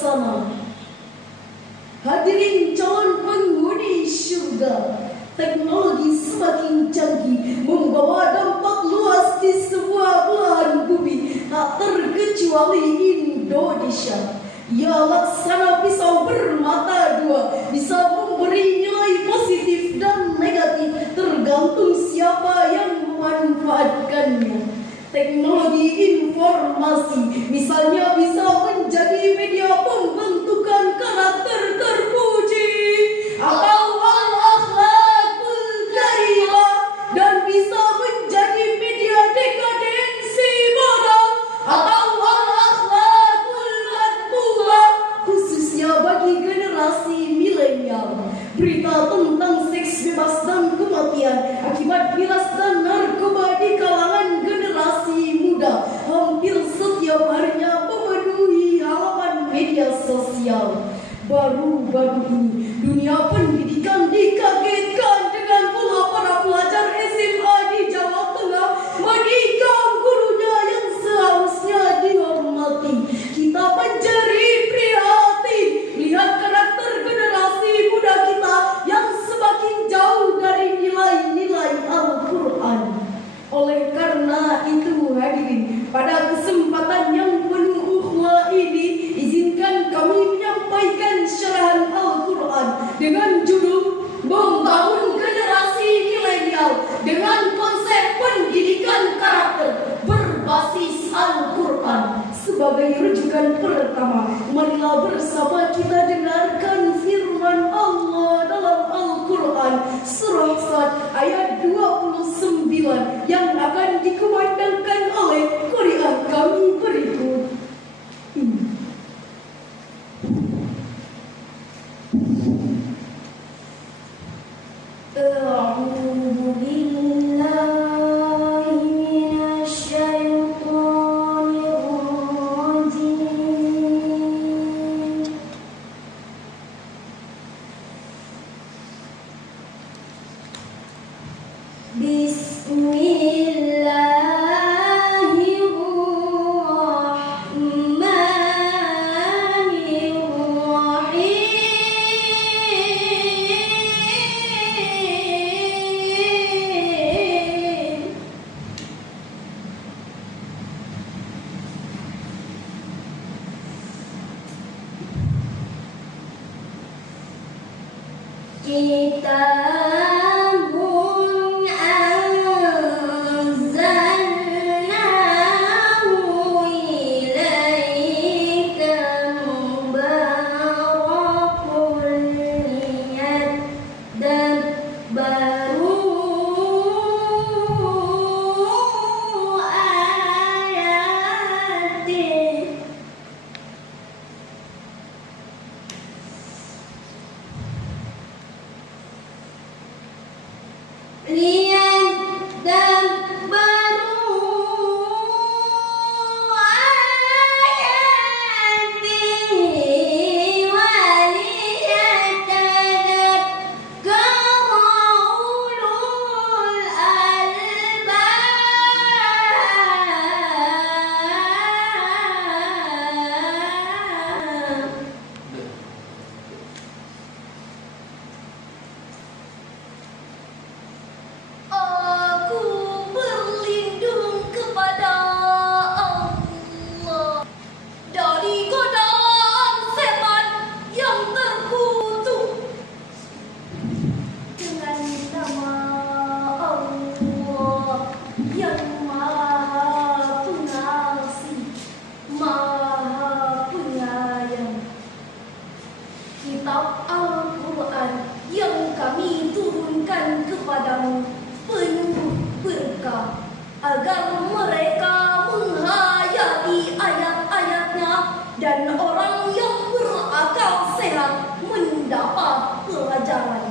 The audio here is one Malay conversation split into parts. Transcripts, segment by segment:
bijaksana. Hadirin calon penghuni syurga, teknologi semakin canggih membawa dampak luas di semua belahan bumi, tak terkecuali Indonesia. Ya, laksana pisau bermata dua, bisa memberi nilai positif dan negatif tergantung siapa yang memanfaatkannya. Teknologi informasi misalnya bisa menjadi media pembentukan karakter terpuji atau al-akhlakul karimah, dan bisa menjadi media dekadensi moral atau al-akhlakul matbu'ah, khususnya bagi generasi milenial. Berita tentang seks bebas dan kematian akibat miras dan narkoba di kalangan generasi muda hampir setiap harinya memenuhi halaman media sosial. Baru-baru ini dunia pendidikan dikagetkan dengan pula para pelajar SMA di Jawa Tengah menikam gurunya yang seharusnya dihormati. Kita menjerit prihatin lihat karakter generasi muda kita yang semakin jauh dari nilai-nilai Al-Quran. Oleh karena itu hadirin, pada kesempatan yang penuh ukhuwah ini, izinkan kami menyampaikan syarahan Al-Quran dengan judul Membangun Generasi Milenial dengan konsep pendidikan karakter berbasis Al-Quran. Sebagai rujukan pertama, marilah bersama kita dengarkan firman Allah dalam Al-Quran surah Sad ayat 29 yang akan dikumandangkan oleh qari'ah kami berikut ini. A'udzu billahi minasyaitonir rajim. Kitabun anzalnahu ilaika mubarakun liyadabbaru ayatih. Kitab Al-Quran yang kami turunkan kepadamu penuh berkah agar mereka menghayati ayat-ayatnya dan orang yang berakal sehat mendapat pelajaran.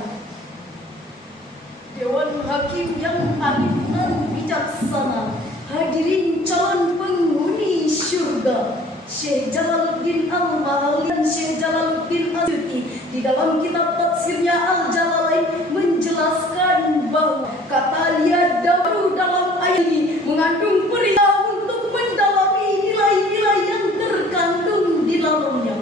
Dewan Hakim yang arif dan bijaksana, hadirin calon penghuni syurga, Syekh Jalaluddin Al-Mahalli dan Syekh Jalaluddin Al-Suyuti di dalam kitab tafsirnya Al-Jalalain menjelaskan bahwa kata liyadabbaru dalam ayat ini mengandung perintah untuk mendalami nilai-nilai yang terkandung di dalamnya.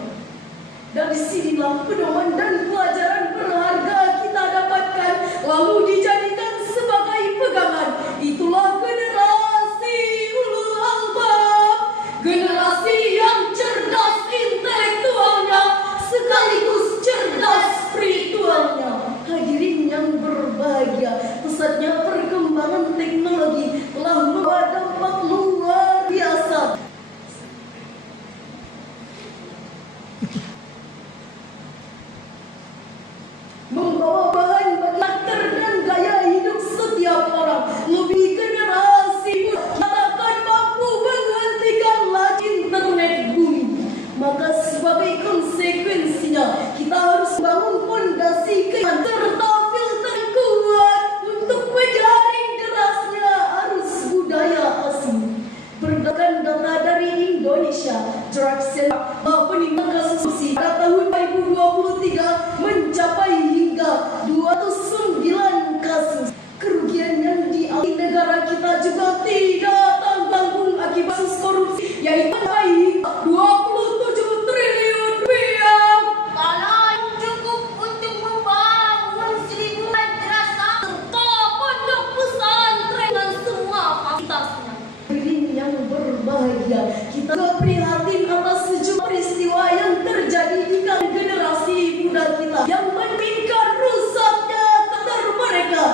jarak sepak peningkatan kasus korupsi pada tahun 2023 mencapai hingga 209 kasus. Kerugian yang dialami negara kita juga tidak tanggung akibat kasus korupsi, yaitu mencapai 27 triliun rupiah. Tanah cukup untuk membangun 1.000 madrasah serta pondok pesantren dan semua fasilitasnya. Hadirin yang berbahagia, kita prihatin atas sejumlah peristiwa yang terjadi di kalangan generasi muda kita yang meningkat rusaknya karakter mereka,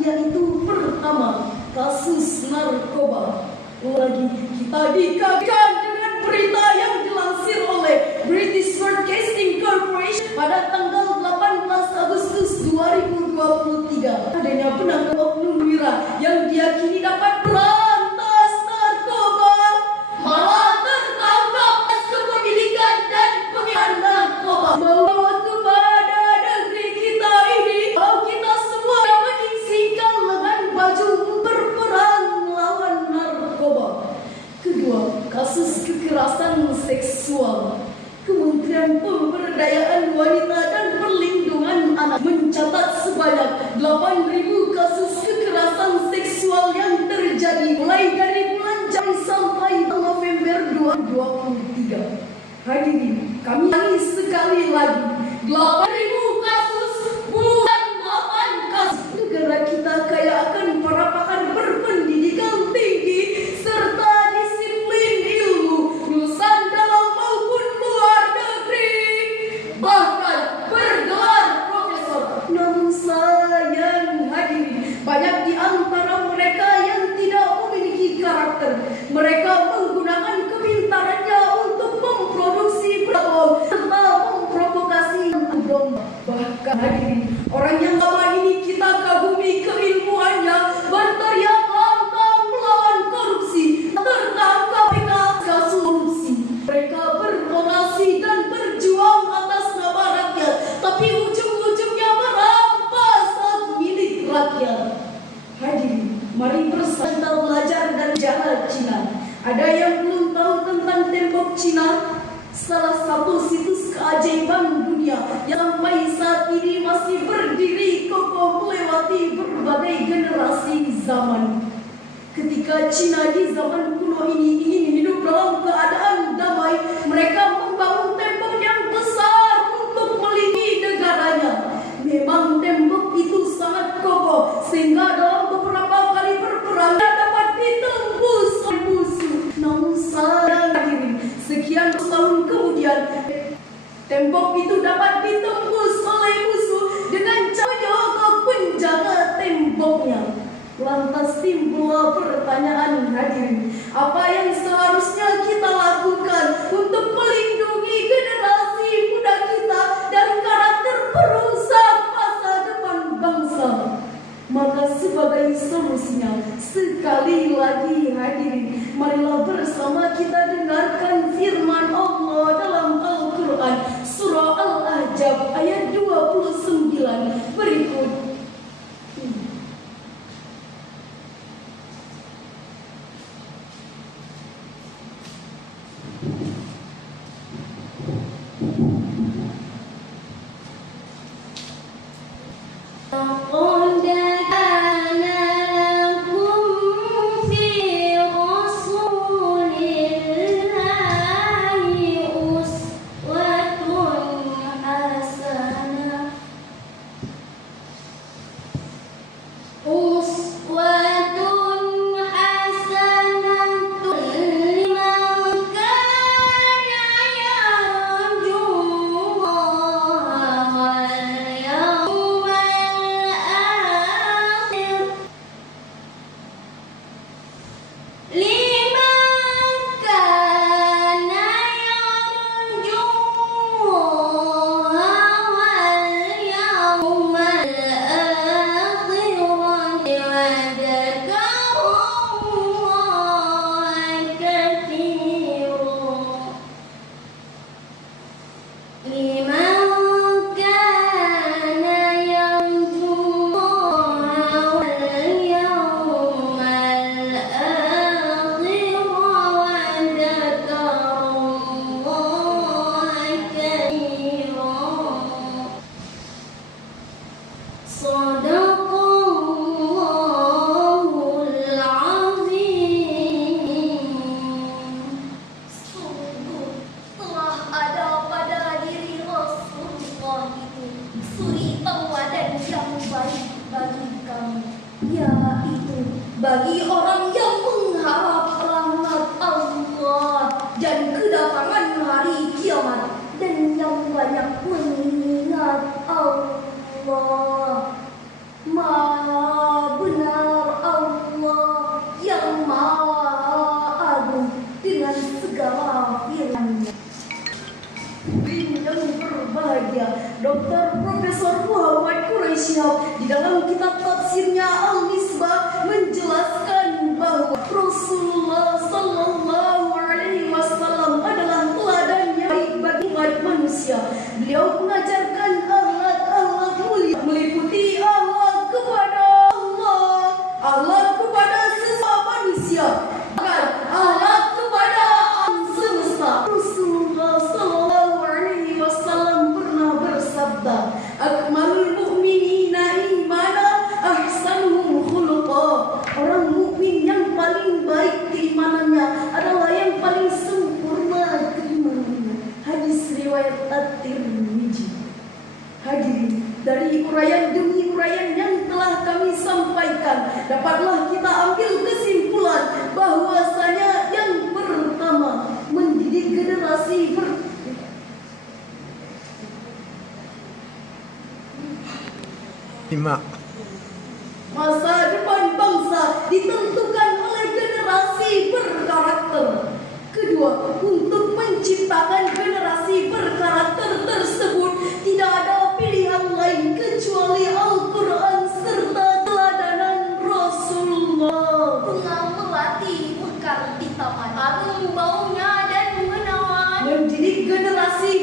yaitu pertama, kasus narkoba. Lagi kita dikagetkan dengan berita yang dilansir oleh British Broadcasting Corporation pada tanggal 18 Agustus 2023. Adanya penangkapan oknum wira yang diyakini dapat berantas narkoba malah tertangkap atas kepemilikan dan pengedaran narkoba. Bahwa kepada negeri kita ini, kalau kita semua dapat disingkap dengan baju berperang melawan narkoba. Kedua, kasus kekerasan seksual. Kementerian Pemberdayaan Wanita dan Perlindungan Anak mencatat sebanyak 8.000 kasus kekerasan seksual yang terjadi mulai dari bulan Januari sampai November 2023. Hadirin, kami ulangi sekali lagi, 8.000 kasus, bukan 8 kasus. Negara kita kaya akan para pakar berpendidikan tinggi serta disiplin ilmu, lulusan dalam maupun luar negeri, bahkan bergelar profesor. Namun sayang hadirin, banyak di antara mereka yang tidak memiliki karakter. Mereka menggunakan kepintarannya untuk memproduksi berbohong serta memprovokasi domba. Bahkan hadirin, orang yang selama ini kita kagumi keilmuannya berteriak lantang melawan korupsi, tertangkap kasus korupsi. Mereka berorasi dan berjuang atas nama rakyat, tapi ujung-ujungnya merampas hak milik rakyat. Hadirin, mari bersama belajar dari sejarah Cina. Ada yang belum tahu tentang tembok Cina? Salah satu situs keajaiban dunia yang sampai saat ini masih berdiri kokoh melewati berbagai generasi zaman. Ketika Cina di zaman kuno ini ingin hidup dalam keadaan damai, mereka membangun tembok yang besar untuk melindungi negaranya. Memang tembok itu sangat kokoh sehingga dalam beberapa kali berperang dapat ditembus oleh musuh. Namun sayang hadirin, sekian tahun kemudian tembok itu dapat ditembus oleh musuh dengan cara menyogok penjaga temboknya. Lantas timbul pertanyaan hadirin, apa yang seharusnya kita lakukan untuk melindungi generasi muda kita dari karakter perusak masa depan bangsa? Maka sebagai solusinya, sekali lagi hadirin, marilah bersama kita dengarkan firman Allah dalam Al-Quran Surah Al-Ahzab ayat 29 berikut. orang yang mengharap rahmat Allah dan kedatangan hari kiamat, dan yang banyak mengingat Allah. Maha benar Allah yang maha agung dengan segala firman-Nya. Yang berbahagia, Dr. Profesor Muhammad Quraisy Shihab di dalam kitab tafsirnya Al-Misbah menjelaskan bahwa Rasulullah Sallallahu Alaihi Wasallam adalah teladan yang baik bagi umat manusia. Beliau mengajarkan akhlak mulia, meliputi akhlak kepada Allah, akhlak kepada sesama manusia, dan akhlak kepada alam semesta. Rasulullah Sallallahu Alaihi Wasallam pernah bersabda, "Akmalul mu'minina imana ahsanuhum khuluqa." Orang mukmin yang paling baik keimanannya adalah yang paling sempurna keimanannya. Hadis riwayat At-Tirmidzi. Hadirin, dari uraian demi uraian yang telah kami sampaikan, dapatlah kita ambil kesimpulan bahwasanya yang pertama, mendidik generasi masa depan bangsa ditentukan oleh generasi berkarakter. Kedua, untuk menciptakan generasi berkarakter tersebut tidak ada pilihan lain kecuali Al-Quran serta teladanan Rasulullah. Bunga melati mekar di taman, harum baunya dan menawan. Mendidik generasi